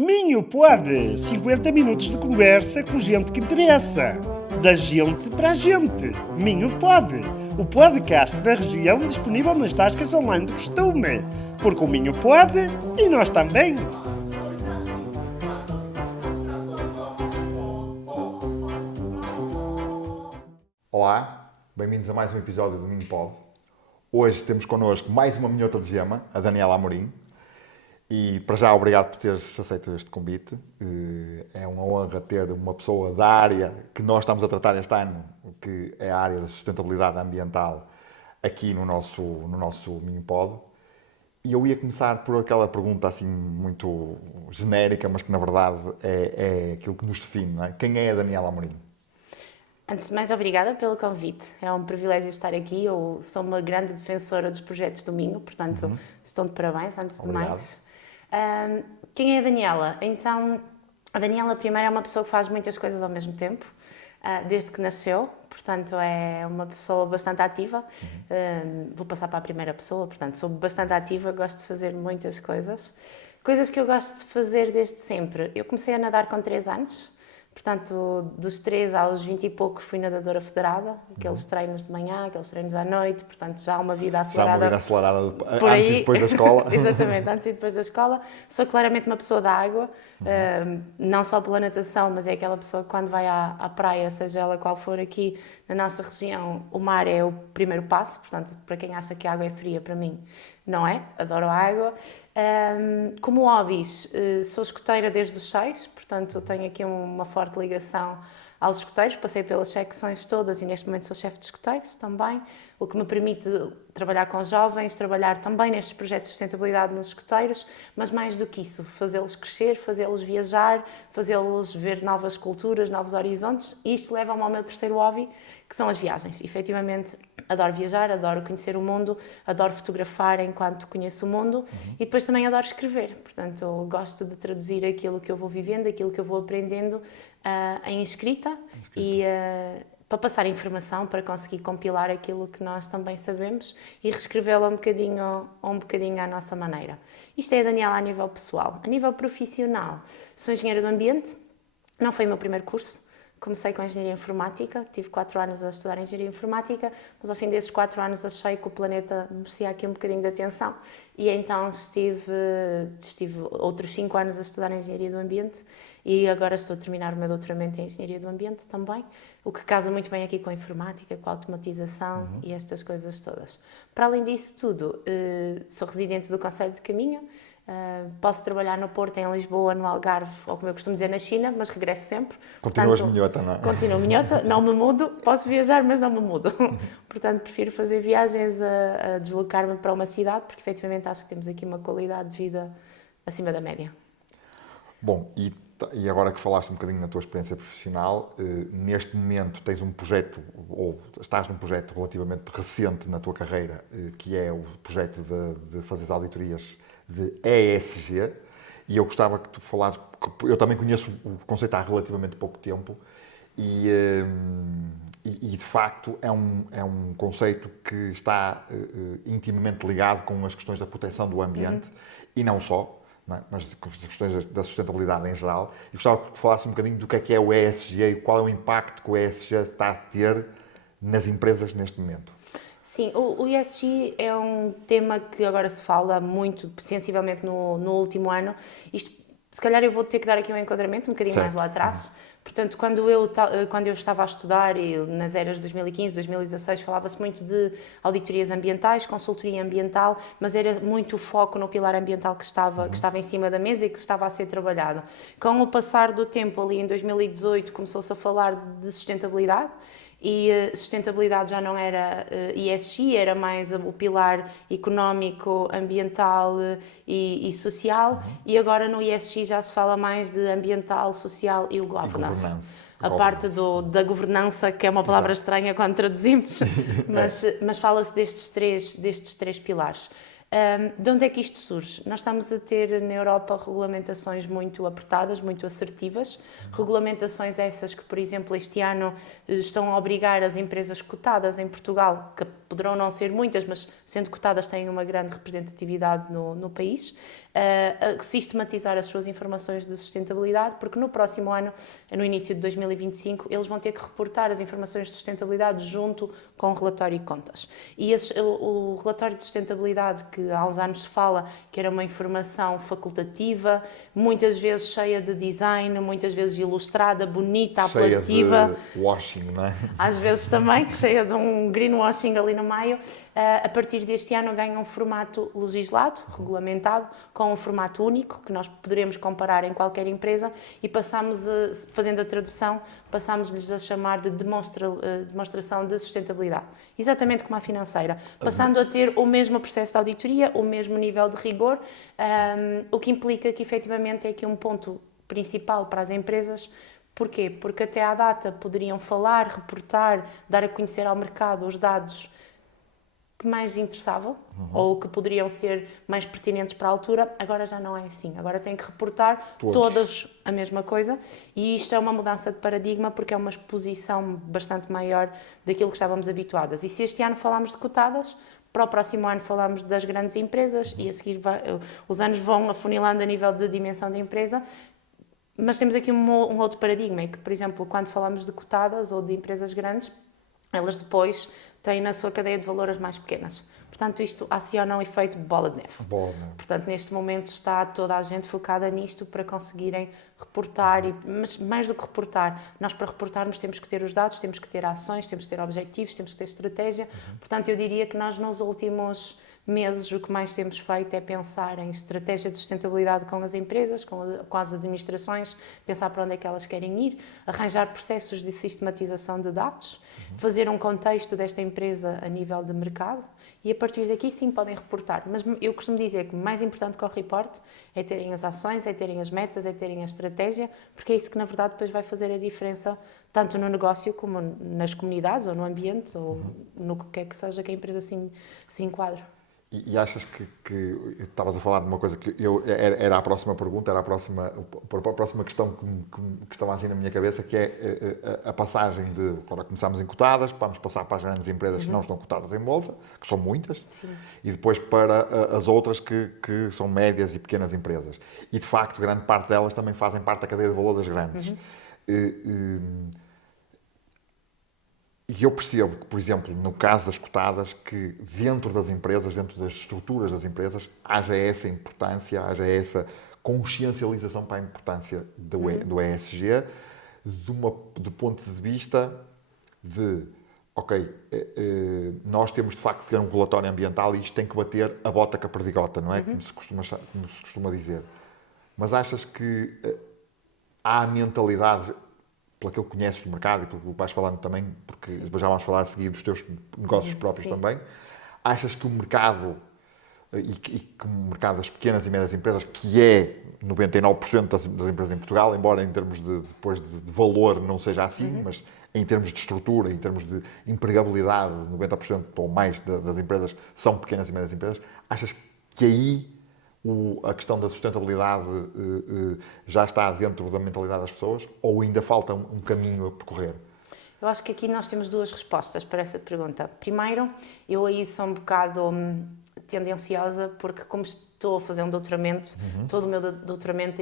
Minho pode! 50 minutos de conversa com gente que interessa. Da gente para a gente. Minho pode! O podcast da região disponível nas tascas online do costume. Porque o Minho pode e nós também. Olá, bem-vindos a mais um episódio do Minho Pode. Hoje temos connosco mais uma minhota de gema, a Daniela Amorim. E para já, obrigado por teres aceito este convite. É uma honra ter uma pessoa da área que nós estamos a tratar este ano, que é a área da sustentabilidade ambiental, aqui no nosso Minho Pod. E eu ia começar por aquela pergunta assim muito genérica, mas que na verdade é aquilo que nos define, não é? Quem é a Daniela Amorim? Antes de mais, obrigada pelo convite. É um privilégio estar aqui. Eu sou uma grande defensora dos projetos do Minho, portanto, estão de parabéns, antes de mais. Quem é a Daniela? Então, a Daniela, primeiro, é uma pessoa que faz muitas coisas ao mesmo tempo, desde que nasceu, portanto, é uma pessoa bastante ativa. Vou passar para a primeira pessoa, portanto, sou bastante ativa, gosto de fazer muitas coisas. Coisas que eu gosto de fazer desde sempre. Eu comecei a nadar com 3 anos. Portanto, dos 3 aos 20 e poucos fui nadadora federada, aqueles treinos de manhã, aqueles treinos à noite, portanto já uma vida acelerada. Já uma vida acelerada por antes aí. e depois da escola. Exatamente, antes e depois da escola. Sou claramente uma pessoa da água, não só pela natação, mas é aquela pessoa que quando vai à praia, seja ela qual for aqui na nossa região, o mar é o primeiro passo, portanto, para quem acha que a água é fria, para mim, não é. Adoro a água. Como hobbies, sou escoteira desde os 6, portanto tenho aqui uma forte ligação aos escoteiros, passei pelas secções todas e neste momento sou chefe de escoteiros também, o que me permite trabalhar com jovens, trabalhar também nestes projetos de sustentabilidade nos escoteiros, mas mais do que isso, fazê-los crescer, fazê-los viajar, fazê-los ver novas culturas, novos horizontes, e isto leva-me ao meu terceiro hobby, que são as viagens. Efetivamente, adoro viajar, adoro conhecer o mundo, adoro fotografar enquanto conheço o mundo e depois também adoro escrever. Portanto, gosto de traduzir aquilo que eu vou vivendo, aquilo que eu vou aprendendo em escrita. E para passar informação, para conseguir compilar aquilo que nós também sabemos e reescrevê-lo um bocadinho à nossa maneira. Isto é a Daniela a nível pessoal. A nível profissional, sou engenheira do ambiente, não foi o meu primeiro curso. Comecei com Engenharia Informática, tive 4 anos a estudar Engenharia Informática, mas ao fim desses 4 anos achei que o planeta merecia aqui um bocadinho de atenção e então estive outros 5 anos a estudar Engenharia do Ambiente e agora estou a terminar o meu doutoramento em Engenharia do Ambiente também, o que casa muito bem aqui com a informática, com a automatização e estas coisas todas. Para além disso tudo, sou residente do Concelho de Caminha. Posso trabalhar no Porto, em Lisboa, no Algarve, ou como eu costumo dizer, na China, mas regresso sempre. Continuas Portanto, minhota, não é? Continuo minhota, não me mudo, posso viajar, mas não me mudo. Portanto, prefiro fazer viagens a deslocar-me para uma cidade, porque efetivamente acho que temos aqui uma qualidade de vida acima da média. Bom, e agora que falaste um bocadinho na tua experiência profissional, neste momento tens um projeto, ou estás num projeto relativamente recente na tua carreira, que é o projeto de fazer auditorias de ESG, e eu gostava que tu falasses, porque eu também conheço o conceito há relativamente pouco tempo, e de facto é um conceito que está intimamente ligado com as questões da proteção do ambiente, e não só, não é? Mas com as questões da sustentabilidade em geral. E gostava que falasse um bocadinho do que é o ESG e qual é o impacto que o ESG está a ter nas empresas neste momento. Sim, o ESG é um tema que agora se fala muito, sensivelmente no último ano. Isto, se calhar eu vou ter que dar aqui um enquadramento um bocadinho mais lá atrás. Portanto, quando eu estava a estudar, e nas eras de 2015, 2016, falava-se muito de auditorias ambientais, consultoria ambiental, mas era muito o foco no pilar ambiental que estava em cima da mesa e que estava a ser trabalhado. Com o passar do tempo, ali em 2018, começou-se a falar de sustentabilidade, e sustentabilidade já não era ESG, era mais o pilar económico, ambiental e social, e agora no ESG já se fala mais de ambiental, social e o governance. A parte da governança, que é uma palavra estranha quando traduzimos, mas fala-se destes três pilares. De onde é que isto surge? Nós estamos a ter na Europa regulamentações muito apertadas, muito assertivas, regulamentações essas que, por exemplo, este ano estão a obrigar as empresas cotadas em Portugal, que poderão não ser muitas, mas sendo cotadas têm uma grande representatividade no país, a sistematizar as suas informações de sustentabilidade, porque no próximo ano, no início de 2025, eles vão ter que reportar as informações de sustentabilidade junto com o relatório de contas. E o relatório de sustentabilidade, que há uns anos se fala que era uma informação facultativa, muitas vezes cheia de design, muitas vezes ilustrada, bonita, apelativa. Cheia de washing, não é? Às vezes também, cheia de um greenwashing ali no meio. A partir deste ano ganha um formato legislado, regulamentado, com um formato único, que nós poderemos comparar em qualquer empresa, e passamos, fazendo a tradução, passamos-lhes a chamar de demonstração de sustentabilidade. Exatamente como a financeira. Passando a ter o mesmo processo de auditoria, o mesmo nível de rigor, o que implica que, efetivamente, é aqui um ponto principal para as empresas. Porquê? Porque até à data poderiam falar, reportar, dar a conhecer ao mercado os dados que mais interessavam ou que poderiam ser mais pertinentes para a altura. Agora já não é assim. Agora têm que reportar todos a mesma coisa, e isto é uma mudança de paradigma, porque é uma exposição bastante maior daquilo que estávamos habituadas. E se este ano falámos de cotadas, para o próximo ano falamos das grandes empresas, e a seguir os anos vão afunilando a nível de dimensão da empresa. Mas temos aqui um outro paradigma, é que, por exemplo, quando falamos de cotadas ou de empresas grandes, elas depois têm na sua cadeia de valor as mais pequenas. Portanto, isto aciona um efeito bola de neve. Portanto, neste momento está toda a gente focada nisto para conseguirem reportar, mas mais do que reportar, nós para reportarmos temos que ter os dados, temos que ter ações, temos que ter objetivos, temos que ter estratégia. Portanto, eu diria que nós nos últimos meses o que mais temos feito é pensar em estratégia de sustentabilidade com as empresas, com as administrações, pensar para onde é que elas querem ir, arranjar processos de sistematização de dados, fazer um contexto desta empresa a nível de mercado, e a partir daqui sim podem reportar. Mas eu costumo dizer que o mais importante que o reporte é terem as ações, é terem as metas, é terem a estratégia, porque é isso que na verdade depois vai fazer a diferença tanto no negócio como nas comunidades ou no ambiente ou no que quer que seja que a empresa se enquadre. E achas que estavas a falar de uma coisa que era a próxima pergunta, era a próxima questão que estava assim na minha cabeça, que é a passagem de, agora começámos em cotadas, vamos passar para as grandes empresas que não estão cotadas em bolsa, que são muitas, Sim. e depois para as outras que são médias e pequenas empresas. E de facto, grande parte delas também fazem parte da cadeia de valor das grandes. E eu percebo que, por exemplo, no caso das cotadas, que dentro das empresas, dentro das estruturas das empresas, haja essa importância, haja essa consciencialização para a importância do ESG, do ponto de vista de, ok, nós temos de facto de ter um relatório ambiental e isto tem que bater a bota com a perdigota, não é? Como se costuma dizer. Mas achas que há mentalidades, pelo que eu conheço do mercado e pelo que vais falando também, porque depois já vamos falar a seguir dos teus negócios próprios também, achas que o mercado, e que o mercado das pequenas e médias empresas, que é 99% das empresas em Portugal, embora em termos depois de valor não seja assim, mas em termos de estrutura, em termos de empregabilidade, 90% ou mais das empresas são pequenas e médias empresas, achas que aí a questão da sustentabilidade já está dentro da mentalidade das pessoas, ou ainda falta um caminho a percorrer? Eu acho que aqui nós temos duas respostas para essa pergunta. Primeiro, eu aí sou um bocado tendenciosa, porque como estou a fazer um doutoramento, todo o meu doutoramento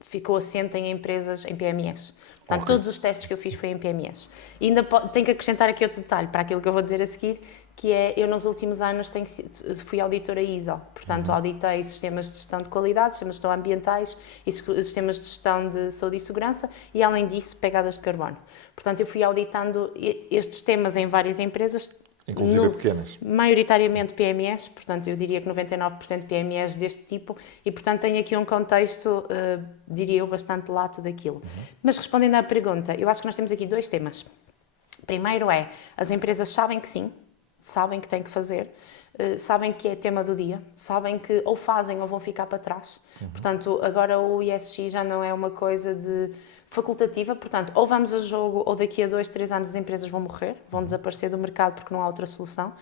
ficou assente em empresas, em PMEs. Portanto, todos os testes que eu fiz foi em PMEs. E ainda tenho que acrescentar aqui outro detalhe para aquilo que eu vou dizer a seguir, que é, eu nos últimos anos fui auditora ISO, portanto auditei sistemas de gestão de qualidade, sistemas de gestão ambientais e sistemas de gestão de saúde e segurança, e além disso, pegadas de carbono. Portanto, eu fui auditando estes temas em várias empresas, inclusive pequenas. Maioritariamente PMEs, portanto eu diria que 99% PMEs deste tipo, e portanto tenho aqui um contexto, diria eu, bastante lato daquilo. Mas respondendo à pergunta, eu acho que nós temos aqui dois temas. Primeiro é, as empresas sabem que sim, sabem que têm que fazer, sabem que é tema do dia, sabem que ou fazem ou vão ficar para trás. Portanto, agora o ESG já não é uma coisa de facultativa, portanto, ou vamos a jogo ou daqui a 2, 3 anos as empresas vão morrer, vão desaparecer do mercado porque não há outra solução.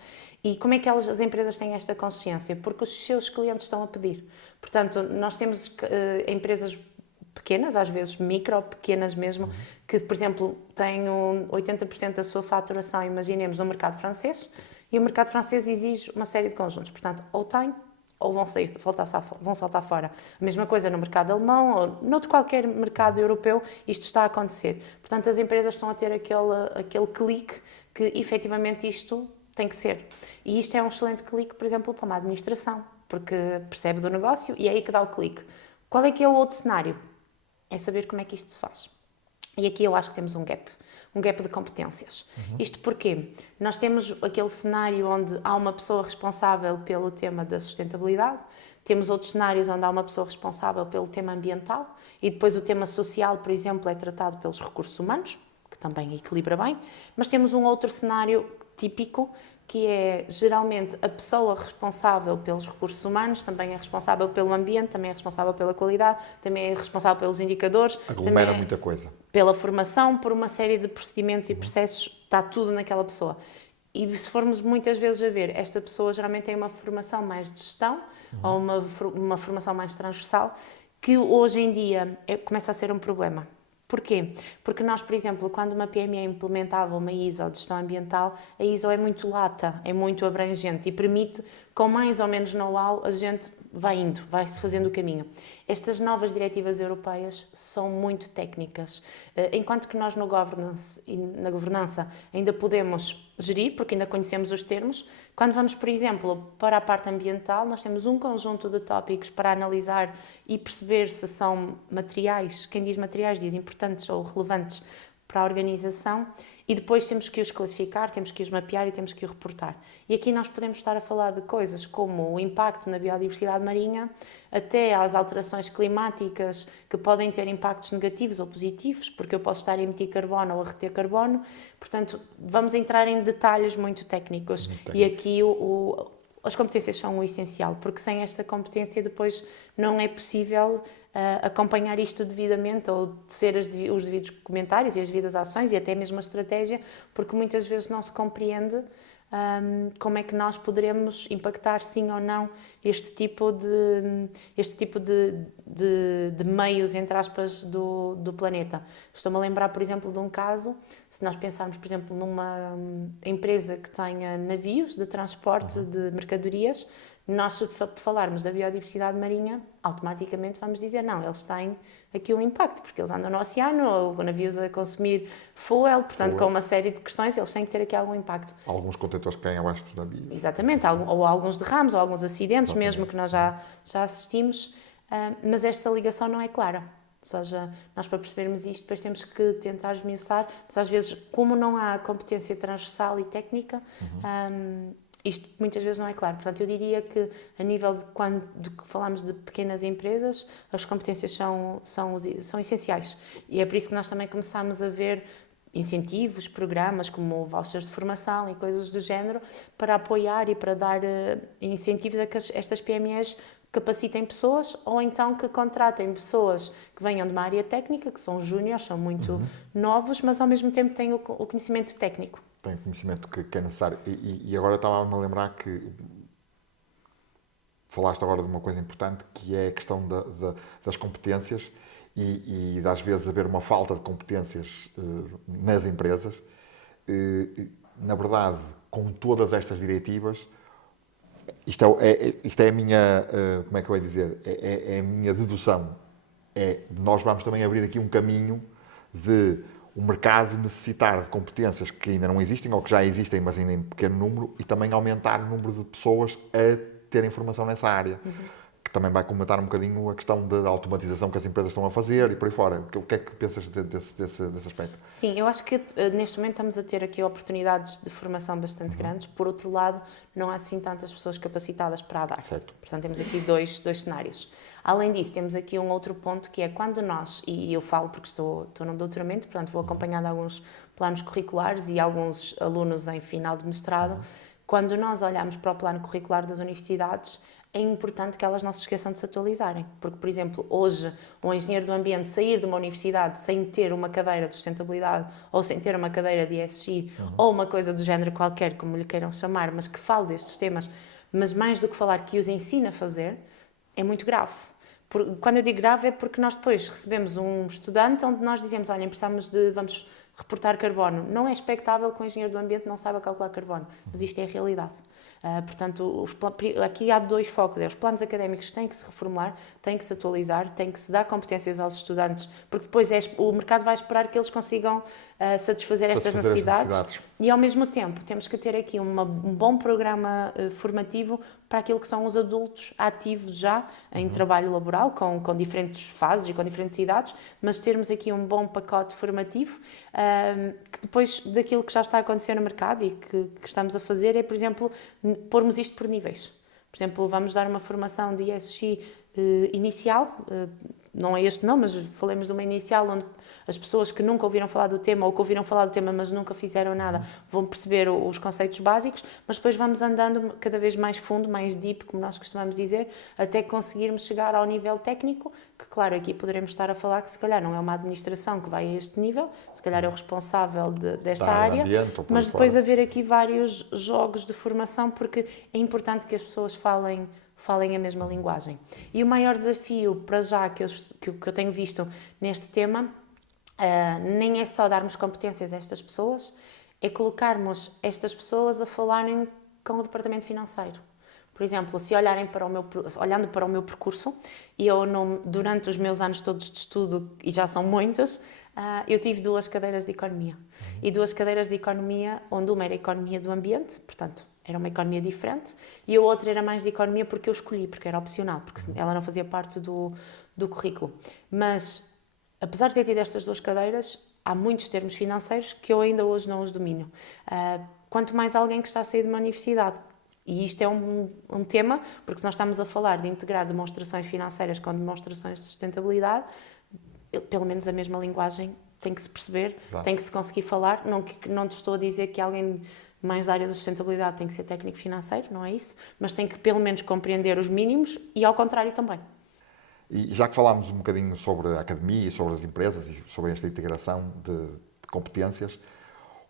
E como é que as empresas têm esta consciência? Porque os seus clientes estão a pedir. Portanto, nós temos empresas pequenas, às vezes micro, pequenas mesmo, que, por exemplo, têm 80% da sua faturação, imaginemos, no mercado francês, e o mercado francês exige uma série de conjuntos. Portanto, ou tem ou vão sair, vão saltar fora. A mesma coisa no mercado alemão ou noutro qualquer mercado europeu, isto está a acontecer. Portanto, as empresas estão a ter aquele clique que efetivamente isto tem que ser. E isto é um excelente clique, por exemplo, para uma administração, porque percebe do negócio e é aí que dá o clique. Qual é que é o outro cenário? É saber como é que isto se faz. E aqui eu acho que temos um gap de competências. Isto porque nós temos aquele cenário onde há uma pessoa responsável pelo tema da sustentabilidade, temos outros cenários onde há uma pessoa responsável pelo tema ambiental e depois o tema social, por exemplo, é tratado pelos recursos humanos, que também equilibra bem, mas temos um outro cenário típico que é geralmente a pessoa responsável pelos recursos humanos, também é responsável pelo ambiente, também é responsável pela qualidade, também é responsável pelos indicadores, Aglomera muita coisa. pela formação, por uma série de procedimentos e processos, está tudo naquela pessoa. E se formos muitas vezes a ver, esta pessoa geralmente tem uma formação mais de gestão ou uma formação mais transversal, que hoje em dia começa a ser um problema. Porquê? Porque nós, por exemplo, quando uma PME implementava uma ISO de gestão ambiental, a ISO é muito lata, é muito abrangente e permite, com mais ou menos know-how, a gente vai-se fazendo o caminho. Estas novas diretivas europeias são muito técnicas, enquanto que nós no governance e na governança ainda podemos gerir, porque ainda conhecemos os termos. Quando vamos, por exemplo, para a parte ambiental, nós temos um conjunto de tópicos para analisar e perceber se são materiais, quem diz materiais diz importantes ou relevantes para a organização, e depois temos que os classificar, temos que os mapear e temos que os reportar. E aqui nós podemos estar a falar de coisas como o impacto na biodiversidade marinha, até às alterações climáticas que podem ter impactos negativos ou positivos, porque eu posso estar a emitir carbono ou a reter carbono. Portanto, vamos entrar em detalhes muito técnicos. E aqui as competências são o essencial, porque sem esta competência depois não é possível acompanhar isto devidamente ou tecer os devidos comentários e as devidas ações e até mesmo a estratégia, porque muitas vezes não se compreende como é que nós poderemos impactar sim ou não este tipo de meios, entre aspas, do planeta. Estou-me a lembrar, por exemplo, de um caso, se nós pensarmos, por exemplo, numa empresa que tenha navios de transporte de mercadorias, nós, se falarmos da biodiversidade marinha, automaticamente vamos dizer, não, eles têm aqui um impacto, porque eles andam no oceano, ou navios a consumir fuel, portanto, com uma série de questões, eles têm que ter aqui algum impacto. Alguns contentores que caem abaixo dos navios. Exatamente, ou alguns derrames, ou alguns acidentes mesmo, que nós já assistimos, mas esta ligação não é clara. Ou seja, nós para percebermos isto, depois temos que tentar esmiuçar, mas às vezes, como não há competência transversal e técnica, isto muitas vezes não é claro. Portanto, eu diria que a nível de que falamos de pequenas empresas, as competências são essenciais. E é por isso que nós também começamos a ver incentivos, programas como vouchers de formação e coisas do género, para apoiar e para dar incentivos a que estas PMEs capacitem pessoas ou então que contratem pessoas que venham de uma área técnica, que são júniores, são muito novos, mas ao mesmo tempo têm o conhecimento técnico. Tem conhecimento que é necessário. E agora estava-me a lembrar que falaste agora de uma coisa importante, que é a questão das competências e às vezes haver uma falta de competências nas empresas. Na verdade, com todas estas diretivas, isto é a minha, como é que eu ia dizer, é a minha dedução. Nós vamos também abrir aqui um caminho de o mercado necessitar de competências que ainda não existem ou que já existem, mas ainda em pequeno número, e também aumentar o número de pessoas a terem formação nessa área. Que também vai comentar um bocadinho a questão da automatização que as empresas estão a fazer e por aí fora. O que é que pensas desse aspecto? Sim, eu acho que neste momento estamos a ter aqui oportunidades de formação bastante grandes. Por outro lado, não há assim tantas pessoas capacitadas para a dar. Certo. Portanto, temos aqui dois cenários. Além disso, temos aqui um outro ponto que é quando nós, e eu falo porque estou no doutoramento, portanto vou acompanhando alguns planos curriculares e alguns alunos em final de mestrado, quando nós olhamos para o plano curricular das universidades, é importante que elas não se esqueçam de se atualizarem. Porque, por exemplo, hoje, um engenheiro do ambiente sair de uma universidade sem ter uma cadeira de sustentabilidade ou sem ter uma cadeira de ESG ou uma coisa do género qualquer, como lhe queiram chamar, mas que fale destes temas, mas mais do que falar que os ensina a fazer, é muito grave. Quando eu digo grave é porque nós depois recebemos um estudante onde nós dizemos, olha, vamos reportar carbono. Não é expectável que o engenheiro do ambiente não saiba calcular carbono, mas isto é a realidade. Portanto, aqui há dois focos. Os planos académicos têm que se reformular, têm que se atualizar, têm que se dar competências aos estudantes, porque depois o mercado vai esperar que eles consigam satisfazer estas necessidades. E, ao mesmo tempo, temos que ter aqui um bom programa formativo para aquilo que são os adultos ativos já em trabalho laboral, com diferentes fases e com diferentes idades, mas termos aqui um bom pacote formativo, que depois daquilo que já está a acontecer no mercado e que estamos a fazer é, por exemplo, pormos isto por níveis. Por exemplo, vamos dar uma formação de ESG inicial, não é este não, mas falemos de uma inicial onde as pessoas que nunca ouviram falar do tema ou que ouviram falar do tema mas nunca fizeram nada vão perceber os conceitos básicos, mas depois vamos andando cada vez mais fundo, mais deep, como nós costumamos dizer, até conseguirmos chegar ao nível técnico, que claro, aqui poderemos estar a falar que se calhar não é uma administração que vai a este nível, se calhar é o responsável desta área, mas depois haver aqui vários jogos de formação, porque é importante que as pessoas falem a mesma linguagem. E o maior desafio, para já, que eu tenho visto neste tema, nem é só darmos competências a estas pessoas, é colocarmos estas pessoas a falarem com o departamento financeiro. Por exemplo, se olhando para o meu percurso, durante os meus anos todos de estudo, e já são muitos, eu tive 2 cadeiras de economia. E 2 cadeiras de economia, onde uma era economia do ambiente, portanto, era uma economia diferente, e a outra era mais de economia porque eu escolhi, porque era opcional, porque ela não fazia parte do currículo. Mas, apesar de ter tido estas 2 cadeiras, há muitos termos financeiros que eu ainda hoje não os domino. Quanto mais alguém que está a sair de uma universidade. E isto é um tema, porque se nós estamos a falar de integrar demonstrações financeiras com demonstrações de sustentabilidade, pelo menos a mesma linguagem tem que se perceber, tem que se conseguir falar. Não te estou a dizer que alguém mais da área da sustentabilidade tem que ser técnico financeiro, não é isso, mas tem que pelo menos compreender os mínimos e ao contrário também. E já que falámos um bocadinho sobre a academia e sobre as empresas e sobre esta integração de competências,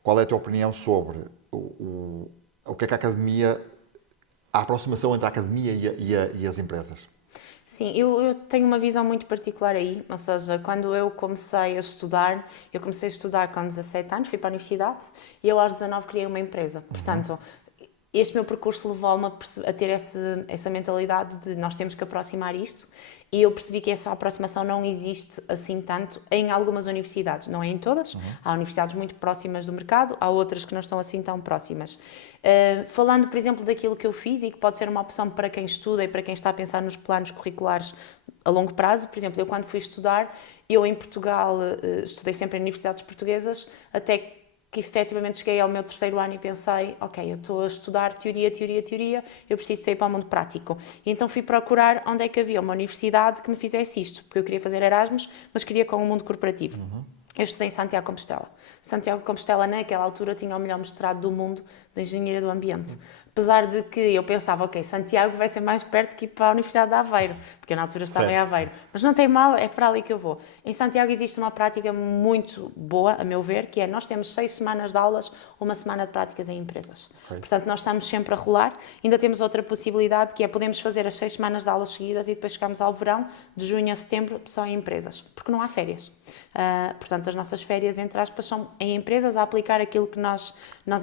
qual é a tua opinião sobre o que é que a aproximação entre a academia e as empresas? Sim, eu tenho uma visão muito particular aí, ou seja, quando eu comecei a estudar com 17 anos, fui para a universidade e eu aos 19 criei uma empresa, portanto, este meu percurso levou-me a ter essa mentalidade de nós temos que aproximar isto, e eu percebi que essa aproximação não existe assim tanto em algumas universidades, não é em todas, há universidades muito próximas do mercado, há outras que não estão assim tão próximas. Falando, por exemplo, daquilo que eu fiz e que pode ser uma opção para quem estuda e para quem está a pensar nos planos curriculares a longo prazo, por exemplo, eu quando fui estudar, eu em Portugal estudei sempre em universidades portuguesas, até que efetivamente cheguei ao meu 3º ano e pensei, ok, eu estou a estudar teoria, eu preciso sair para o mundo prático. E então fui procurar onde é que havia uma universidade que me fizesse isto, porque eu queria fazer Erasmus, mas queria com o mundo corporativo. Eu estudei em Santiago de Compostela. Santiago de Compostela, naquela altura, tinha o melhor mestrado do mundo de Engenharia do Ambiente. Apesar de que eu pensava, ok, Santiago vai ser mais perto que ir para a Universidade de Aveiro, porque eu na altura estava em Aveiro. Mas não tem mal, é para ali que eu vou. Em Santiago existe uma prática muito boa, a meu ver, que é nós temos 6 semanas de aulas, 1 semana de práticas em empresas. Portanto, nós estamos sempre a rolar. Ainda temos outra possibilidade, que é podemos fazer as 6 semanas de aulas seguidas e depois chegamos ao verão, de junho a setembro, só em empresas, porque não há férias. Portanto, as nossas férias, entre aspas, são em empresas a aplicar aquilo que nós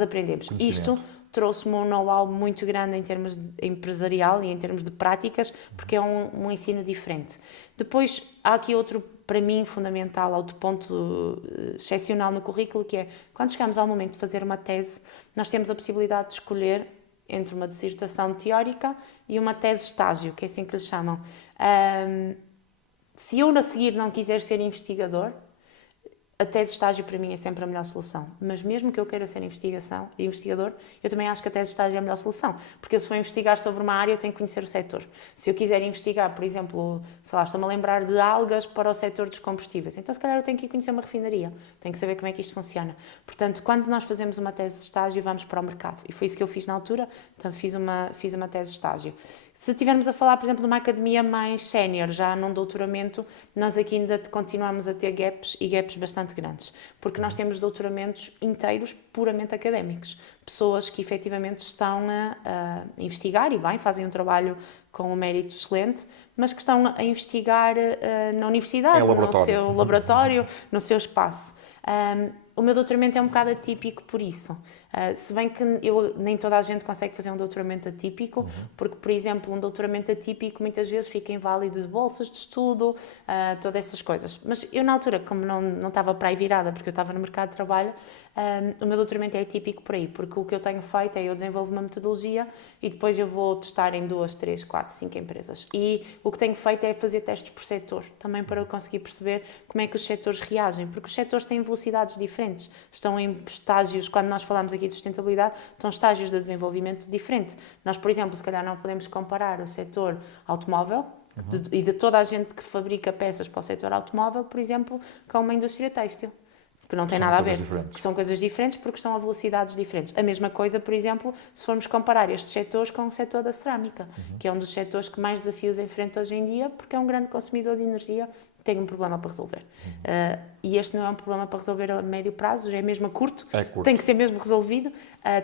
aprendemos. Isto trouxe-me um know-how muito grande em termos empresarial e em termos de práticas, porque é um ensino diferente. Depois, há aqui outro, para mim, fundamental, outro ponto excepcional no currículo, que é, quando chegamos ao momento de fazer uma tese, nós temos a possibilidade de escolher entre uma dissertação teórica e uma tese-estágio, que é assim que lhe chamam. Se eu, a seguir, não quiser ser investigador, a tese de estágio para mim é sempre a melhor solução, mas mesmo que eu queira ser investigador, eu também acho que a tese de estágio é a melhor solução, porque se for investigar sobre uma área eu tenho que conhecer o setor. Se eu quiser investigar, por exemplo, sei lá, estou-me a lembrar de algas para o setor dos combustíveis, então se calhar eu tenho que ir conhecer uma refinaria, tenho que saber como é que isto funciona. Portanto, quando nós fazemos uma tese de estágio, vamos para o mercado, e foi isso que eu fiz na altura, então fiz uma tese de estágio. Se estivermos a falar, por exemplo, de uma academia mais sénior, já num doutoramento, nós aqui ainda continuamos a ter gaps e gaps bastante grandes, porque nós temos doutoramentos inteiros puramente académicos, pessoas que efetivamente estão a investigar e bem, fazem um trabalho com um mérito excelente, mas que estão a investigar na universidade, no seu laboratório, no seu espaço. O meu doutoramento é um bocado atípico por isso. Se bem que nem toda a gente consegue fazer um doutoramento atípico, porque, por exemplo, um doutoramento atípico muitas vezes fica inválido de bolsas de estudo, todas essas coisas. Mas eu, na altura, como não estava para aí virada, porque eu estava no mercado de trabalho, o meu doutoramento é atípico por aí, porque o que eu tenho feito é eu desenvolvo uma metodologia e depois eu vou testar em 2, 3, 4, 5 empresas. E o que tenho feito é fazer testes por setor, também para eu conseguir perceber como é que os setores reagem, porque os setores têm velocidades diferentes, estão em estágios, quando nós falamos aqui de sustentabilidade, estão estágios de desenvolvimento diferente. Nós, por exemplo, se calhar não podemos comparar o setor automóvel e de toda a gente que fabrica peças para o setor automóvel, por exemplo, com uma indústria têxtil, que não tem nada a ver, que são coisas diferentes porque estão a velocidades diferentes. A mesma coisa, por exemplo, se formos comparar estes setores com o setor da cerâmica, que é um dos setores que mais desafios enfrenta hoje em dia, porque é um grande consumidor de energia, tem um problema para resolver. E este não é um problema para resolver a médio prazo, já é mesmo a curto, tem que ser mesmo resolvido,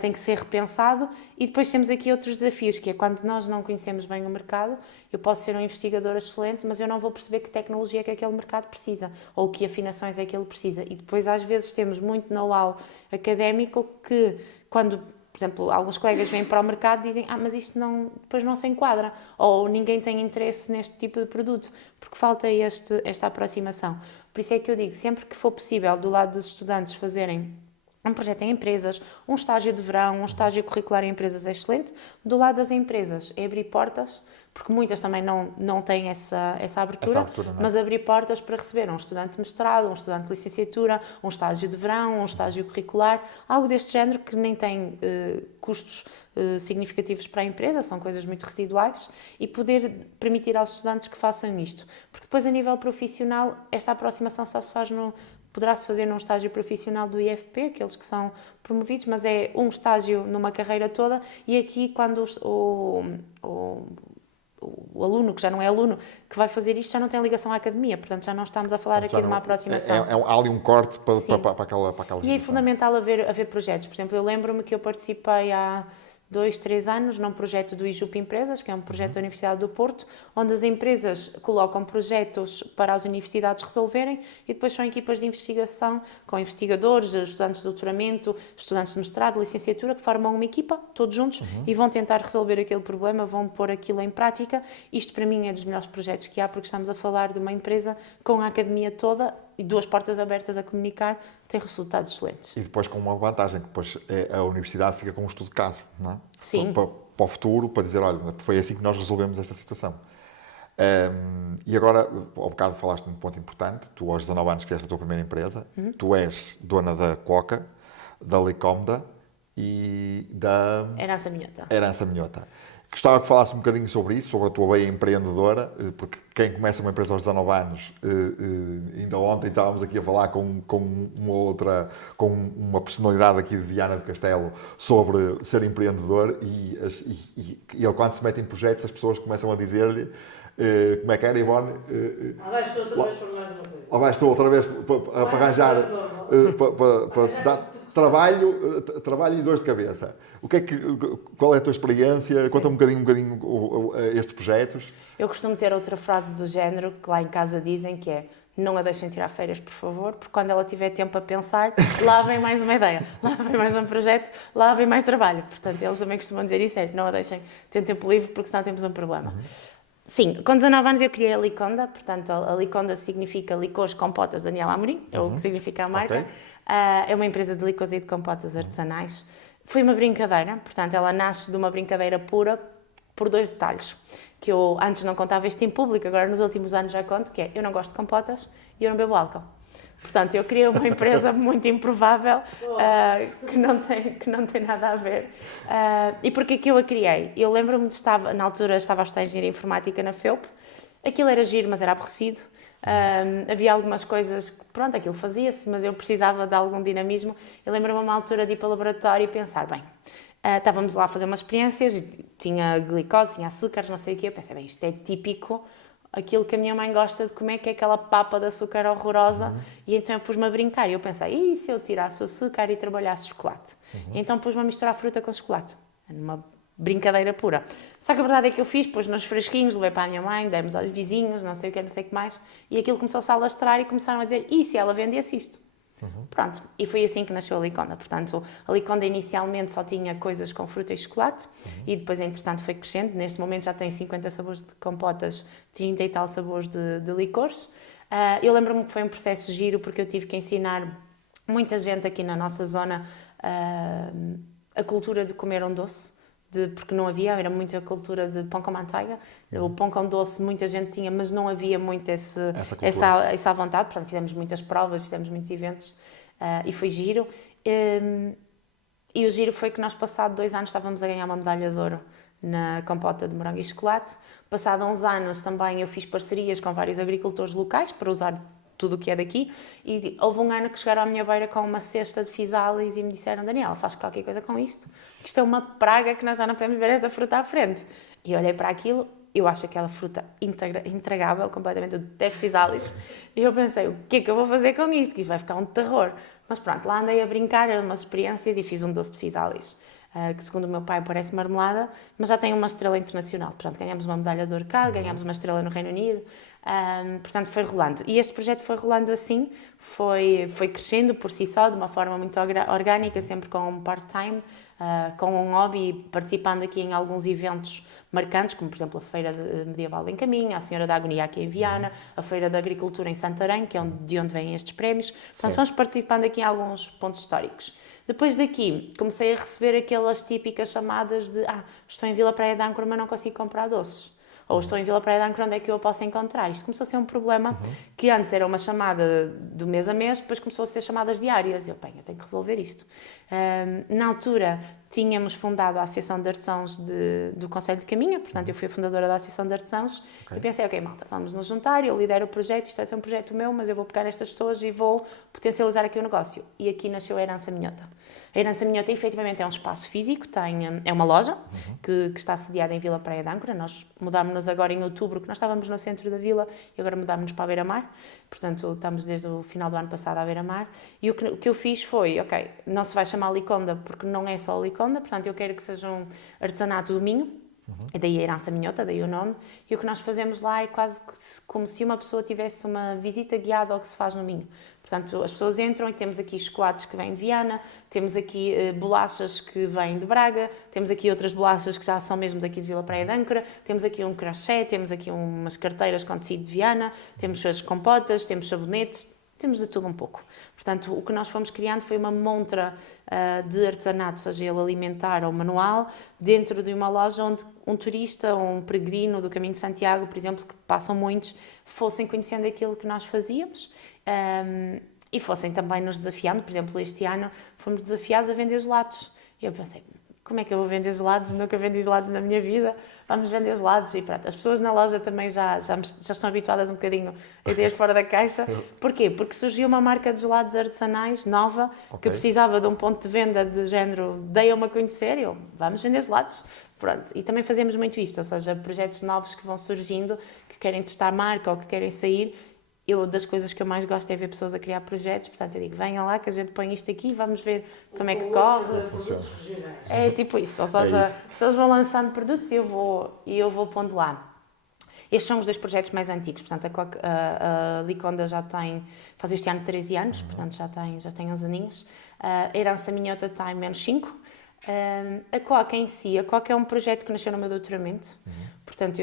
tem que ser repensado, e depois temos aqui outros desafios, que é quando nós não conhecemos bem o mercado, eu posso ser um investigador excelente, mas eu não vou perceber que tecnologia é que aquele mercado precisa, ou que afinações é que ele precisa. E depois, às vezes, temos muito know-how académico que, quando, por exemplo, alguns colegas vêm para o mercado e dizem mas isto depois não se enquadra, ou ninguém tem interesse neste tipo de produto, porque falta esta aproximação. Por isso é que eu digo, sempre que for possível, do lado dos estudantes fazerem um projeto em empresas, um estágio de verão, um estágio curricular em empresas é excelente. Do lado das empresas, é abrir portas, porque muitas também não têm essa abertura, mas abrir portas para receber um estudante de mestrado, um estudante de licenciatura, um estágio de verão, um estágio curricular, algo deste género que nem tem custos significativos para a empresa, são coisas muito residuais, e poder permitir aos estudantes que façam isto. Porque depois, a nível profissional, esta aproximação só se faz poderá-se fazer num estágio profissional do IFP, aqueles que são promovidos, mas é um estágio numa carreira toda, e aqui quando o aluno, que já não é aluno, que vai fazer isto, já não tem ligação à academia, portanto já não estamos a falar aqui de uma aproximação. Há ali um corte para aquela E é fundamental haver projetos. Por exemplo, eu lembro-me que eu participei há 2, 3 anos num projeto do IJUP Empresas, que é um projeto da Universidade do Porto, onde as empresas colocam projetos para as universidades resolverem e depois são equipas de investigação com investigadores, estudantes de doutoramento, estudantes de mestrado, licenciatura, que formam uma equipa, todos juntos, e vão tentar resolver aquele problema, vão pôr aquilo em prática. Isto para mim é dos melhores projetos que há, porque estamos a falar de uma empresa com a academia toda e 2 portas abertas a comunicar, tem resultados excelentes. E depois com uma vantagem, que depois a universidade fica com um estudo de caso, não é? Sim. Para o futuro, para dizer, olha, foi assim que nós resolvemos esta situação. E agora, ao bocado falaste de um ponto importante, tu aos 19 anos criaste a tua primeira empresa, tu és dona da Coca, da Liconda e da... Herança Minhota. Gostava que falasses um bocadinho sobre isso, sobre a tua veia empreendedora, porque quem começa uma empresa aos 19 anos, ainda ontem estávamos aqui a falar com uma personalidade aqui de Viana do Castelo sobre ser empreendedor e ele quando se mete em projetos as pessoas começam a dizer-lhe como é que era, Ivone? Vais tu outra vez por mais uma coisa. Vais tu outra vez para arranjar, para dar trabalho e dores de cabeça. Qual é a tua experiência? Sim. Conta-me um bocadinho estes projetos. Eu costumo ter outra frase do género que lá em casa dizem que é: não a deixem tirar férias, por favor, porque quando ela tiver tempo a pensar, lá vem mais uma ideia, lá vem mais um projeto, lá vem mais trabalho. Portanto, eles também costumam dizer isso, não a deixem ter tempo livre, porque senão temos um problema. Sim, com 19 anos eu criei a Liconda, portanto a Liconda significa Licores Compotas Daniela Amorim, é o que significa a marca. Okay. É uma empresa de licores e de compotas artesanais. Foi uma brincadeira, portanto ela nasce de uma brincadeira pura por 2 detalhes, que eu antes não contava isto em público, agora nos últimos anos já conto, que é: eu não gosto de compotas e eu não bebo álcool. Portanto, eu criei uma empresa muito improvável, que não tem nada a ver. E porquê que eu a criei? Eu lembro-me na altura estava a estudar Engenharia Informática na FEUP, aquilo era giro, mas era aborrecido. Havia algumas coisas que, pronto, aquilo fazia-se, mas eu precisava de algum dinamismo. Eu lembro-me uma altura de ir para o laboratório e pensar, estávamos lá a fazer umas experiências, tinha glicose, tinha açúcares, não sei o quê. Eu pensei, isto é típico aquilo que a minha mãe gosta de comer, que é aquela papa de açúcar horrorosa, e então eu pus-me a brincar, e eu pensei, e se eu tirasse o açúcar e trabalhasse chocolate? Então pus-me a misturar fruta com chocolate, numa brincadeira pura. Só que a verdade é que eu pus nos fresquinhos, levei para a minha mãe, demos aos vizinhos, não sei o que mais, e aquilo começou-se a alastrar e começaram a dizer, e se ela vendesse isto? Pronto, e foi assim que nasceu a Liconda. Portanto, a Liconda inicialmente só tinha coisas com fruta e chocolate e depois, entretanto, foi crescendo. Neste momento já tem 50 sabores de compotas, 30 e tal sabores de licores. Eu lembro-me que foi um processo giro porque eu tive que ensinar muita gente aqui na nossa zona a cultura de comer um doce. Porque não havia, era muito a cultura de pão com manteiga. O pão com doce muita gente tinha, mas não havia muito essa vontade. Portanto, fizemos muitas provas, fizemos muitos eventos e foi giro. E o giro foi que nós, passado 2 anos, estávamos a ganhar uma medalha de ouro na compota de morango e chocolate. Passado uns anos também eu fiz parcerias com vários agricultores locais para usar tudo o que é daqui, e houve um ano que chegaram à minha beira com uma cesta de fisalis e me disseram: Daniela, faz qualquer coisa com isto, que isto é uma praga que nós já não podemos ver esta fruta à frente. E olhei para aquilo, eu acho aquela fruta intragável, completamente, eu detesto fisalis, e eu pensei, o que é que eu vou fazer com isto? Que isto vai ficar um terror. Mas pronto, lá andei a brincar, eram umas experiências e fiz um doce de fisalis. Que segundo o meu pai parece marmelada, mas já tem uma estrela internacional. Portanto, ganhamos uma medalha de ouro cá, ganhamos uma estrela no Reino Unido, portanto foi rolando. E este projeto foi rolando assim, foi crescendo por si só, de uma forma muito orgânica, sempre com um part-time, com um hobby, participando aqui em alguns eventos marcantes, como por exemplo a Feira Medieval em Caminha, a Senhora da Agonia aqui em Viana, a Feira da Agricultura em Santarém, que é de onde vêm estes prémios. Portanto, vamos participando aqui em alguns pontos históricos. Depois daqui, comecei a receber aquelas típicas chamadas de estou em Vila Praia de Âncora, mas não consigo comprar doces. Ou estou em Vila Praia de Âncora, onde é que eu a posso encontrar? Isto começou a ser um problema que antes era uma chamada do mês a mês, depois começou a ser chamadas diárias. Eu tenho que resolver isto. Na altura, tínhamos fundado a Associação de Artesãos do Concelho de Caminha, portanto eu fui a fundadora da Associação de Artesãos e pensei, ok malta, vamos nos juntar, eu lidero o projeto, isto vai ser um projeto meu, mas eu vou pegar estas pessoas e vou potencializar aqui o negócio. E aqui nasceu a Herança Minhota. A Herança Minhota efetivamente é um espaço físico, é uma loja que está sediada em Vila Praia de Âncora. Nós mudámos-nos agora em outubro, que nós estávamos no centro da vila e agora mudámos-nos para a Beira-Mar, portanto estamos desde o final do ano passado à Beira-Mar. E o que eu fiz foi, ok, não se vai chamar Liconda porque não é só Liconda, portanto eu quero que seja um artesanato do Minho, e daí a Herança Minhota, daí o nome, e o que nós fazemos lá é quase como se uma pessoa tivesse uma visita guiada ao que se faz no Minho. Portanto, as pessoas entram e temos aqui chocolates que vêm de Viana, temos aqui bolachas que vêm de Braga, temos aqui outras bolachas que já são mesmo daqui de Vila Praia de Âncora, temos aqui um crochê, temos aqui umas carteiras com tecido de Viana, temos as compotas, temos sabonetes, temos de tudo um pouco. Portanto, o que nós fomos criando foi uma montra de artesanato, seja ele alimentar ou manual, dentro de uma loja onde um turista ou um peregrino do Caminho de Santiago, por exemplo, que passam muitos, fossem conhecendo aquilo que nós fazíamos e fossem também nos desafiando. Por exemplo, este ano fomos desafiados a vender gelados. E eu pensei, como é que eu vou vender gelados? Nunca vendi gelados na minha vida. Vamos vender gelados e pronto. As pessoas na loja também já estão habituadas um bocadinho a ideias fora da caixa. Porquê? Porque surgiu uma marca de gelados artesanais nova que precisava de um ponto de venda de género, dei-me a conhecer e eu, vamos vender gelados. Pronto. E também fazemos muito isto, ou seja, projetos novos que vão surgindo, que querem testar a marca ou que querem sair. Das coisas que eu mais gosto é ver pessoas a criar projetos, portanto eu digo, venham lá que a gente põe isto aqui e vamos ver como é que corre. É tipo isso, ou seja, as pessoas vão lançando produtos e eu vou pondo lá. Estes são os 2 projetos mais antigos, portanto a Liconda faz este ano 13 anos, portanto já tem uns aninhos. A Herança Minhota tem menos 5. A Coca em si, a Coca é um projeto que nasceu no meu doutoramento, portanto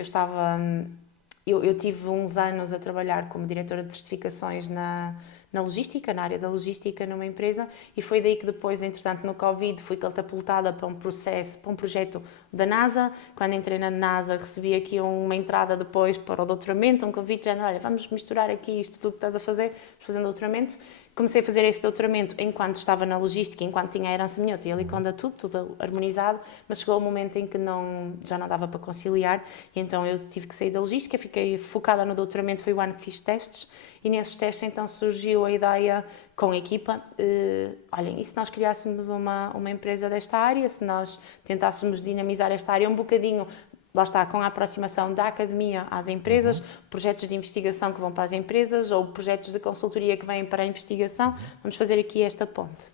eu tive uns anos a trabalhar como diretora de certificações na logística, na área da logística numa empresa, e foi daí que depois, entretanto, no Covid, fui catapultada para um projeto da NASA. Quando entrei na NASA, recebi aqui uma entrada depois para o doutoramento, um convite, já, olha, vamos misturar aqui isto tudo que estás a fazer, fazendo doutoramento. Comecei a fazer esse doutoramento enquanto estava na logística, enquanto tinha a Herança Minhota e a Liconda, tudo harmonizado, mas chegou o momento em que já não dava para conciliar, e então eu tive que sair da logística, fiquei focada no doutoramento, foi o ano que fiz testes, e nesses testes então surgiu a ideia com a equipa, olhem, e se nós criássemos uma empresa desta área, se nós tentássemos dinamizar esta área um bocadinho, lá está, com a aproximação da academia às empresas, projetos de investigação que vão para as empresas ou projetos de consultoria que vêm para a investigação, vamos fazer aqui esta ponte.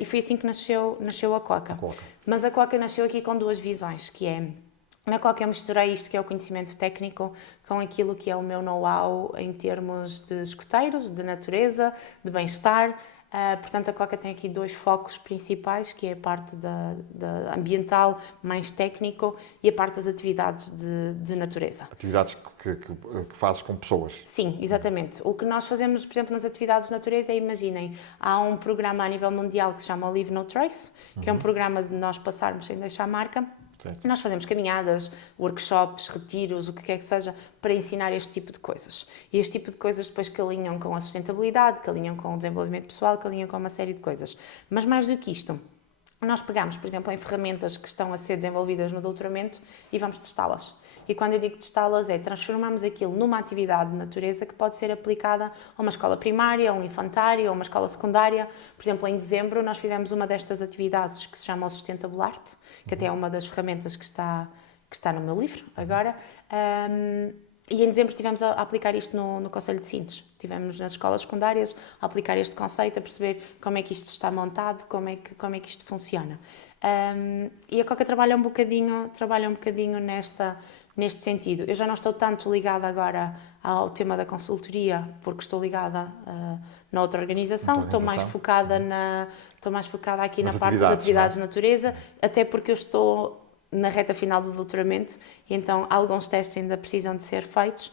E foi assim que nasceu a Coca. Mas a Coca nasceu aqui com 2 visões, que é, na Coca eu misturei isto que é o conhecimento técnico com aquilo que é o meu know-how em termos de escuteiros, de natureza, de bem-estar. Portanto, a Coca tem aqui 2 focos principais, que é a parte da ambiental, mais técnico, e a parte das atividades de natureza. Atividades que fazes com pessoas. Sim, exatamente. O que nós fazemos, por exemplo, nas atividades de natureza é, imaginem, há um programa a nível mundial que se chama Leave No Trace, que é um programa de nós passarmos sem deixar marca. Certo. Nós fazemos caminhadas, workshops, retiros, o que quer que seja, para ensinar este tipo de coisas. E este tipo de coisas depois que alinham com a sustentabilidade, que alinham com o desenvolvimento pessoal, que alinham com uma série de coisas. Mas mais do que isto, nós pegamos, por exemplo, em ferramentas que estão a ser desenvolvidas no doutoramento e vamos testá-las. E quando eu digo testá-las é transformamos aquilo numa atividade de natureza que pode ser aplicada a uma escola primária, a um infantário, a uma escola secundária. Por exemplo, em dezembro nós fizemos uma destas atividades que se chama o Sustainable Art, que até é uma das ferramentas que está no meu livro agora. E em dezembro estivemos a aplicar isto no Conselho de Sines. Estivemos nas escolas secundárias a aplicar este conceito, a perceber como é que isto está montado, como é que isto funciona. E a Coca trabalha um bocadinho neste sentido. Eu já não estou tanto ligada agora ao tema da consultoria, porque estou ligada na outra organização. Estou mais focada aqui na parte das atividades de natureza, até porque eu estou na reta final do doutoramento, e então alguns testes ainda precisam de ser feitos,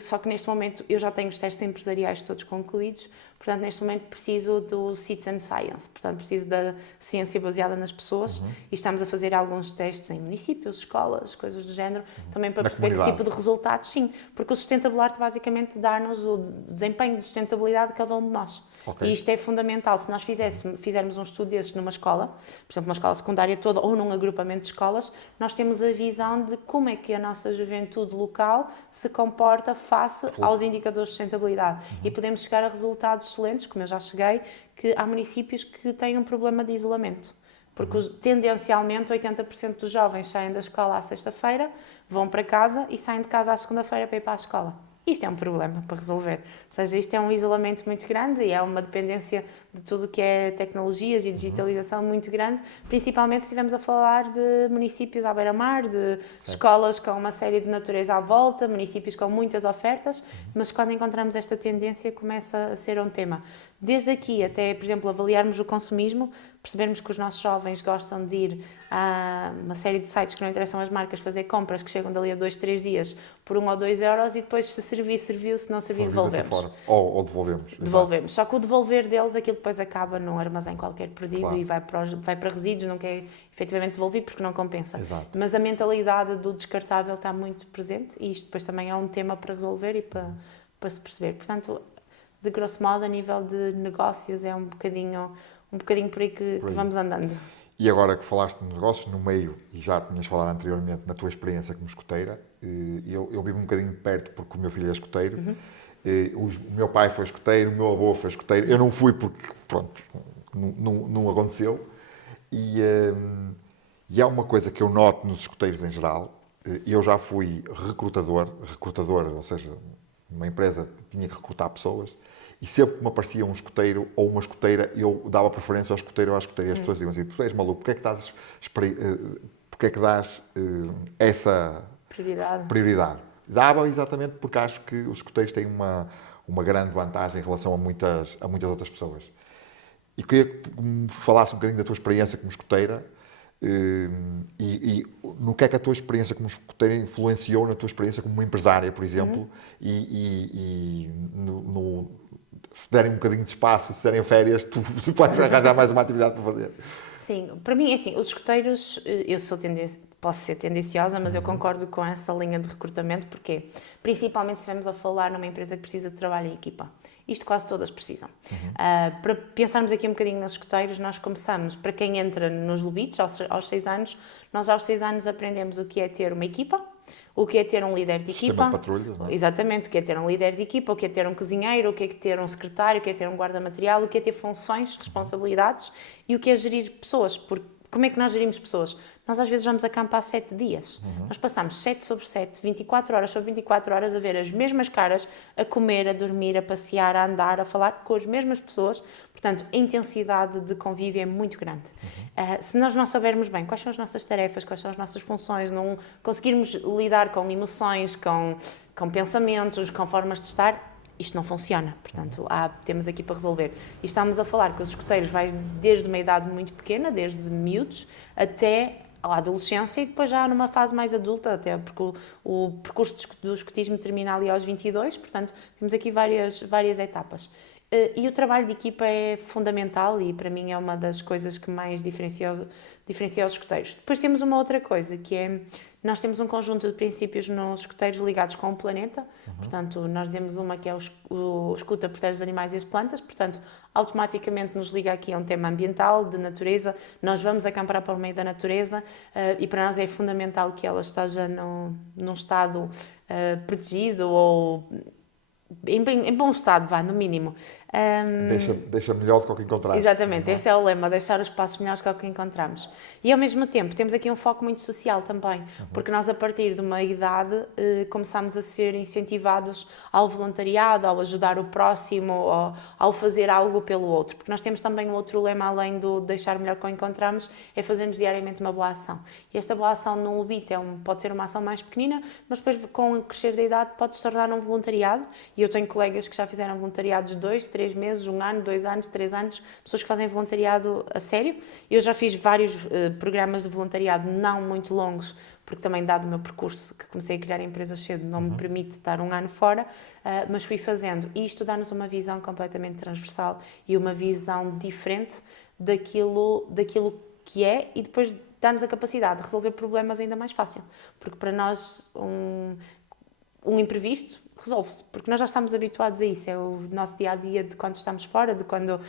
só que neste momento eu já tenho os testes empresariais todos concluídos, portanto neste momento preciso do Citizen Science, portanto preciso da ciência baseada nas pessoas, e estamos a fazer alguns testes em municípios, escolas, coisas do género, também para perceber que tipo de resultados, sim, porque o Sustainable Art basicamente dá-nos o desempenho de sustentabilidade de cada um de nós. Okay. E isto é fundamental. Se nós fizermos um estudo desses numa escola, por exemplo, uma escola secundária toda ou num agrupamento de escolas, nós temos a visão de como é que a nossa juventude local se comporta face aos indicadores de sustentabilidade. E podemos chegar a resultados excelentes, como eu já cheguei, que há municípios que têm um problema de isolamento. Porque tendencialmente 80% dos jovens saem da escola à sexta-feira, vão para casa e saem de casa à segunda-feira para ir para a escola. Isto é um problema para resolver. Ou seja, isto é um isolamento muito grande e é uma dependência de tudo o que é tecnologias e digitalização muito grande, principalmente se estivermos a falar de municípios à beira-mar, de escolas com uma série de natureza à volta, municípios com muitas ofertas, mas quando encontramos esta tendência começa a ser um tema. Desde aqui até, por exemplo, avaliarmos o consumismo, percebermos que os nossos jovens gostam de ir a uma série de sites que não interessam às marcas, fazer compras que chegam dali a 2, 3 dias por 1 ou 2 euros e depois se serviu, se não serviu, devolvemos. Ou devolvemos. Devolvemos. Só que o devolver deles, aquilo depois acaba num armazém qualquer perdido e vai para resíduos, não é efetivamente devolvido porque não compensa. Exato. Mas a mentalidade do descartável está muito presente e isto depois também é um tema para resolver e para se perceber. Portanto, de grosso modo, a nível de negócios, é um bocadinho por aí que vamos andando. E agora que falaste de negócios, no meio, e já tinhas falado anteriormente, na tua experiência como escoteira, eu vivo um bocadinho de perto porque o meu filho é escoteiro, o meu pai foi escoteiro, o meu avô foi escoteiro, eu não fui porque, pronto, não aconteceu, e há uma coisa que eu noto nos escoteiros em geral, eu já fui recrutador, ou seja, uma empresa tinha que recrutar pessoas, e sempre que me aparecia um escoteiro ou uma escoteira, eu dava preferência ao escoteiro ou à escoteira. E as pessoas diziam assim, tu és maluco, porque é que dás essa prioridade? Dava exatamente porque acho que os escoteiros têm uma grande vantagem em relação a muitas outras pessoas. E queria que me falasse um bocadinho da tua experiência como escoteira e no que é que a tua experiência como escoteira influenciou na tua experiência como uma empresária, por exemplo, se derem um bocadinho de espaço, se derem férias, tu podes arranjar mais uma atividade para fazer. Sim, para mim é assim, os escoteiros, posso ser tendenciosa, mas eu concordo com essa linha de recrutamento, porque principalmente se estivermos a falar numa empresa que precisa de trabalho em equipa. Isto quase todas precisam. Para pensarmos aqui um bocadinho nos escoteiros, nós começamos, para quem entra nos Lubitos, aos 6 anos, nós aos 6 anos aprendemos o que é ter uma equipa, o que é ter um líder de equipa. Sistema de patrulhas, não é? Exatamente, o que é ter um líder de equipa, o que é ter um cozinheiro, o que é ter um secretário, o que é ter um guarda-material, o que é ter funções, responsabilidades e o que é gerir pessoas. Porque como é que nós gerimos pessoas? Nós às vezes vamos acampar 7 dias. Nós passamos 7 sobre 7, 24 horas sobre 24 horas a ver as mesmas caras, a comer, a dormir, a passear, a andar, a falar com as mesmas pessoas. Portanto, a intensidade de convívio é muito grande. Se nós não soubermos bem quais são as nossas tarefas, quais são as nossas funções, não conseguirmos lidar com emoções, com pensamentos, com formas de estar, isto não funciona. Portanto, temos aqui para resolver. E estamos a falar que os escuteiros vai desde uma idade muito pequena, desde miúdos, até à adolescência e depois já numa fase mais adulta, até porque o percurso do escotismo termina ali aos 22, portanto, temos aqui várias etapas. E o trabalho de equipa é fundamental e para mim é uma das coisas que mais diferencia os escuteiros. Depois temos uma outra coisa, que é, nós temos um conjunto de princípios nos escuteiros ligados com o planeta, portanto, nós dizemos uma que é o escuta protege os animais e as plantas, portanto, automaticamente nos liga aqui a um tema ambiental, de natureza, nós vamos acampar para o meio da natureza e para nós é fundamental que ela esteja num estado protegido ou em bom estado, no mínimo. Deixa melhor do que o que encontramos. Exatamente, esse é o lema, deixar os espaços melhores que o que encontramos. E ao mesmo tempo temos aqui um foco muito social também, porque nós a partir de uma idade começamos a ser incentivados ao voluntariado, ao ajudar o próximo, ao fazer algo pelo outro, porque nós temos também um outro lema além do deixar melhor que o encontramos, é fazermos diariamente uma boa ação. E esta boa ação no UBIT pode ser uma ação mais pequenina, mas depois com o crescer da idade pode se tornar um voluntariado, e eu tenho colegas que já fizeram voluntariados 2, 3 meses, 1 ano, 2 anos, 3 anos, pessoas que fazem voluntariado a sério. Eu já fiz vários programas de voluntariado não muito longos, porque também dado o meu percurso, que comecei a criar empresas cedo, não me permite estar 1 ano fora, mas fui fazendo. E isto dá-nos uma visão completamente transversal e uma visão diferente daquilo que é e depois dá-nos a capacidade de resolver problemas ainda mais fácil. Porque para nós um imprevisto resolve-se, porque nós já estamos habituados a isso, é o nosso dia-a-dia de quando estamos fora, de quando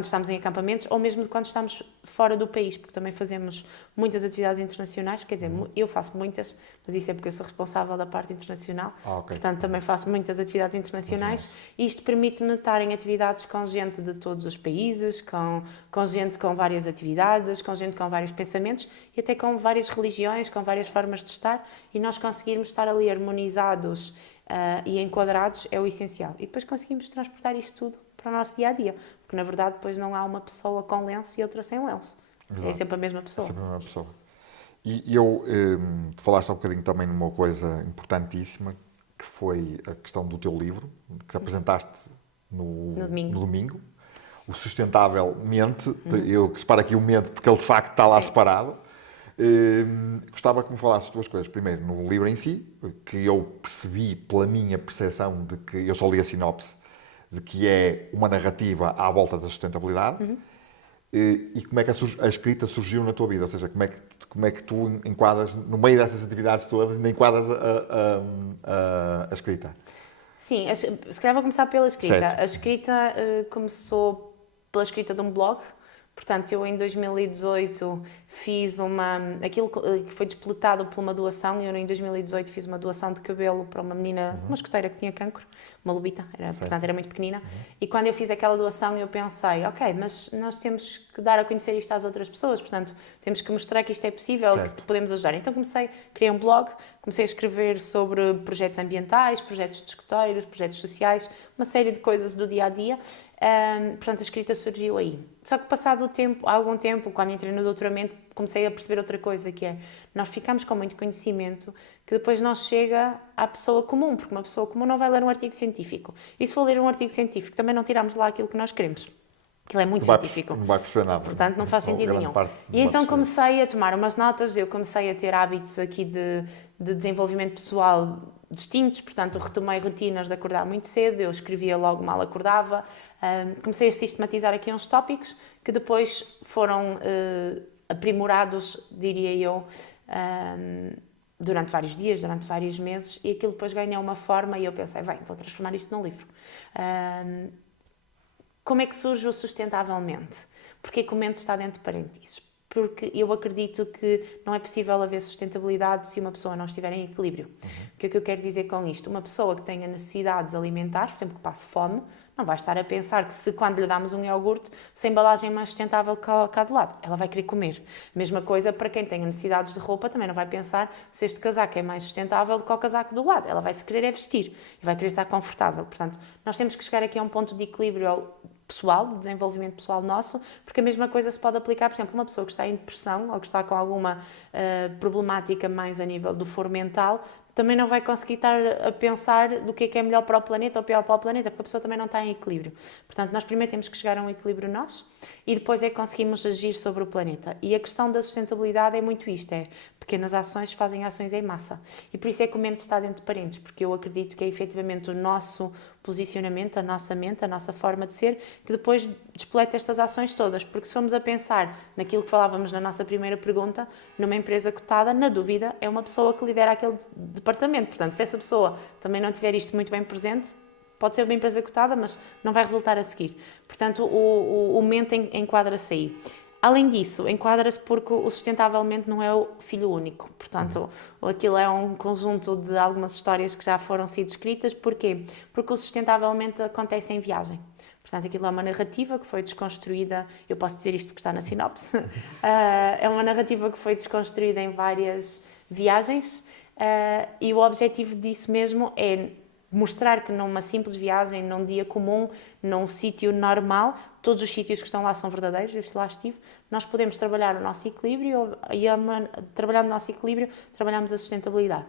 estamos em acampamentos, ou mesmo de quando estamos fora do país, porque também fazemos muitas atividades internacionais, quer dizer, eu faço muitas, mas isso é porque eu sou responsável da parte internacional, Okay. Portanto também faço muitas atividades internacionais, e isto permite-me estar em atividades com gente de todos os países, com gente com várias atividades, com gente com vários pensamentos, e até com várias religiões, com várias formas de estar, e nós conseguirmos estar ali harmonizados e enquadrados é o essencial. E depois conseguimos transportar isto tudo para o nosso dia-a-dia, porque na verdade depois não há uma pessoa com lenço e outra sem lenço. Exato. É sempre a mesma pessoa. É sempre a mesma pessoa. E tu falaste há um bocadinho também numa coisa importantíssima, que foi a questão do teu livro, que apresentaste no domingo. O Sustentavelmente, eu separo aqui o mente porque ele de facto está lá separado. Gostava que me falasses duas coisas. Primeiro, no livro em si, que eu percebi pela minha percepção de que, eu só li a sinopse, de que é uma narrativa à volta da sustentabilidade. E como é que a escrita surgiu na tua vida? Ou seja, como é que tu enquadras, no meio dessas atividades todas, ainda enquadras a escrita? Sim, se calhar vou começar pela escrita. Certo. A escrita começou pela escrita de um blog. Portanto, eu em 2018 fiz aquilo que foi despletado por uma doação, eu em 2018 fiz uma doação de cabelo para uma menina, uma escoteira que tinha cancro, uma lobita, portanto era muito pequenina, e quando eu fiz aquela doação eu pensei, ok, mas nós temos que dar a conhecer isto às outras pessoas, portanto temos que mostrar que isto é possível, certo, que te podemos ajudar. Então criei um blog, comecei a escrever sobre projetos ambientais, projetos de escoteiros, projetos sociais, uma série de coisas do dia-a-dia. Portanto, a escrita surgiu aí. Só que passado algum tempo, quando entrei no doutoramento, comecei a perceber outra coisa, que é, nós ficamos com muito conhecimento que depois não chega à pessoa comum, porque uma pessoa comum não vai ler um artigo científico. E se for ler um artigo científico, também não tiramos lá aquilo que nós queremos. Aquilo é muito científico. Não vai perceber nada. Portanto, não faz sentido nenhum. E então comecei a tomar umas notas, eu comecei a ter hábitos aqui de desenvolvimento pessoal distintos, portanto, retomei rotinas de acordar muito cedo, eu escrevia logo mal acordava, comecei a sistematizar aqui uns tópicos que depois foram aprimorados, diria eu, durante vários dias, durante vários meses, e aquilo depois ganhou uma forma e eu pensei, vou transformar isto num livro. Como é que surge o sustentavelmente? Porque a mente está dentro de parênteses. Porque eu acredito que não é possível haver sustentabilidade se uma pessoa não estiver em equilíbrio. O que é que eu quero dizer com isto? Uma pessoa que tenha necessidades alimentares, por exemplo, que passe fome, não vai estar a pensar que se quando lhe damos um iogurte, se a embalagem é mais sustentável cá do lado, ela vai querer comer. Mesma coisa para quem tenha necessidades de roupa, também não vai pensar se este casaco é mais sustentável do que o casaco do lado. Ela vai se querer vestir e vai querer estar confortável. Portanto, nós temos que chegar aqui a um ponto de equilíbrio pessoal, de desenvolvimento pessoal nosso, porque a mesma coisa se pode aplicar, por exemplo, uma pessoa que está em depressão ou que está com alguma problemática mais a nível do foro mental, também não vai conseguir estar a pensar do que é melhor para o planeta ou pior para o planeta, porque a pessoa também não está em equilíbrio. Portanto, nós primeiro temos que chegar a um equilíbrio nós e depois é que conseguimos agir sobre o planeta. E a questão da sustentabilidade é muito isto, é pequenas ações fazem ações em massa. E por isso é que o mente está dentro de parênteses, porque eu acredito que é efetivamente o nosso posicionamento, a nossa mente, a nossa forma de ser, que depois despoleta estas ações todas. Porque se formos a pensar naquilo que falávamos na nossa primeira pergunta, numa empresa cotada, na dúvida, é uma pessoa que lidera aquele departamento. Portanto, se essa pessoa também não tiver isto muito bem presente, pode ser uma empresa cotada, mas não vai resultar a seguir. Portanto, o mente enquadra-se aí. Além disso, enquadra-se porque o sustentavelmente não é o filho único. Portanto, aquilo é um conjunto de algumas histórias que já foram sido escritas. Porquê? Porque o sustentavelmente acontece em viagem. Portanto, aquilo é uma narrativa que foi desconstruída, eu posso dizer isto porque está na sinopse, é uma narrativa que foi desconstruída em várias viagens e o objetivo disso mesmo é mostrar que numa simples viagem, num dia comum, num sítio normal, todos os sítios que estão lá são verdadeiros, eu lá estive, nós podemos trabalhar o nosso equilíbrio e trabalhando o nosso equilíbrio, trabalhamos a sustentabilidade.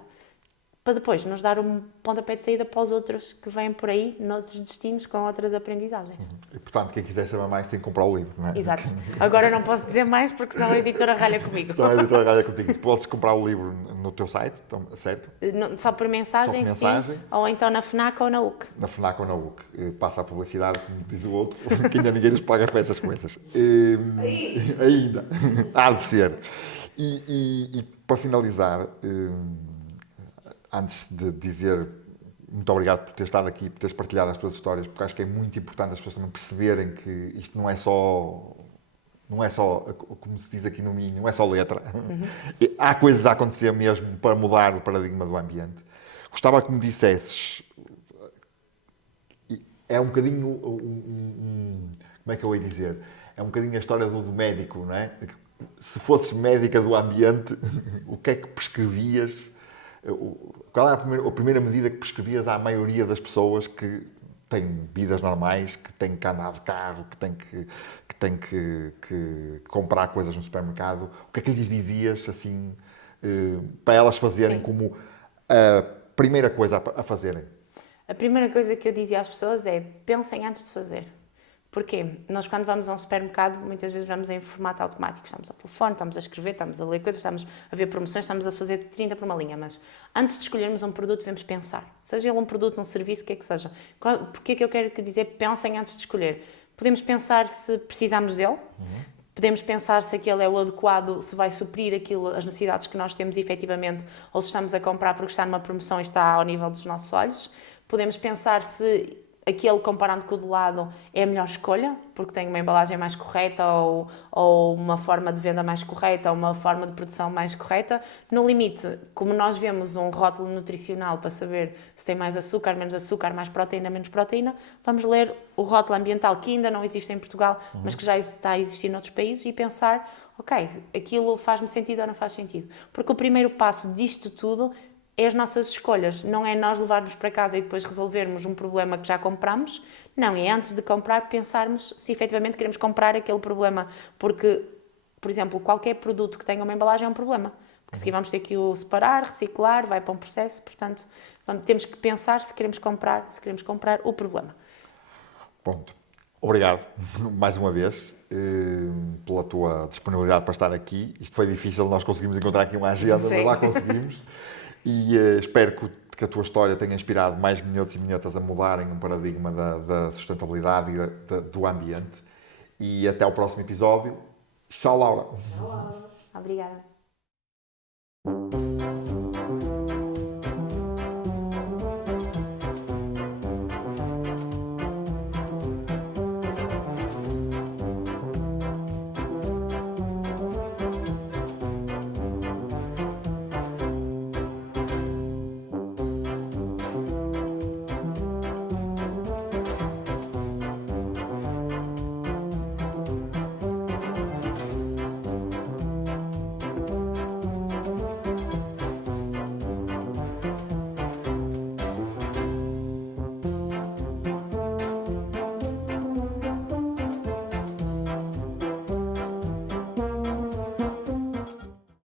Para depois nos dar um pontapé de saída para os outros que vêm por aí, noutros destinos, com outras aprendizagens. E, portanto, quem quiser saber mais tem que comprar o livro, não é? Exato. Agora não posso dizer mais porque senão a editora ralha comigo. Então, a editora ralha contigo. Podes comprar o livro no teu site, certo? Só por mensagem, Só por mensagem. sim. Ou então na FNAC ou na UC. Na FNAC ou na UC. Passa a publicidade, como diz o outro, que ainda ninguém nos paga por essas coisas. Ainda. Há de ser. E para finalizar, antes de dizer muito obrigado por ter estado aqui, por teres partilhado as tuas histórias, porque acho que é muito importante as pessoas também perceberem que isto não é só, como se diz aqui no Minho, não é só letra. Há coisas a acontecer mesmo para mudar o paradigma do ambiente. Gostava que me dissesses, é um bocadinho, como é que eu ia dizer? É um bocadinho a história do médico, não é? Se fosses médica do ambiente, o que é que prescrevias? Qual é a primeira medida que prescrevias à maioria das pessoas que têm vidas normais, que têm que andar de carro, que têm que comprar coisas no supermercado? O que é que lhes dizias, assim, para elas fazerem Sim. como a primeira coisa a fazerem? A primeira coisa que eu dizia às pessoas é pensem antes de fazer. Porquê? Nós quando vamos a um supermercado, muitas vezes vamos em formato automático. Estamos ao telefone, estamos a escrever, estamos a ler coisas, estamos a ver promoções, estamos a fazer 30 por uma linha. Mas antes de escolhermos um produto, devemos pensar. Seja ele um produto, um serviço, o que é que seja. Porquê é que eu quero dizer pensem antes de escolher? Podemos pensar se precisamos dele. Podemos pensar se aquele é o adequado, se vai suprir aquilo, as necessidades que nós temos efetivamente, ou se estamos a comprar porque está numa promoção e está ao nível dos nossos olhos. Podemos pensar se aquele, comparando com o do lado, é a melhor escolha, porque tem uma embalagem mais correta ou uma forma de venda mais correta, ou uma forma de produção mais correta. No limite, como nós vemos um rótulo nutricional para saber se tem mais açúcar, mais proteína, menos proteína, vamos ler o rótulo ambiental, que ainda não existe em Portugal, mas que já está a existir noutros países, e pensar, ok, aquilo faz-me sentido ou não faz sentido. Porque o primeiro passo disto tudo é as nossas escolhas, não é nós levarmos para casa e depois resolvermos um problema que já compramos, não, é antes de comprar pensarmos se efetivamente queremos comprar aquele problema, porque, por exemplo, qualquer produto que tenha uma embalagem é um problema, porque a seguir vamos ter que o separar, reciclar, vai para um processo, portanto, temos que pensar se queremos comprar o problema. Ponto. Obrigado, mais uma vez, pela tua disponibilidade para estar aqui. Isto foi difícil, nós conseguimos encontrar aqui uma agenda, mas lá conseguimos. E espero que a tua história tenha inspirado mais minhotos e minhotas a mudarem um paradigma da sustentabilidade e do ambiente. E até ao próximo episódio. Tchau, Laura. Obrigada.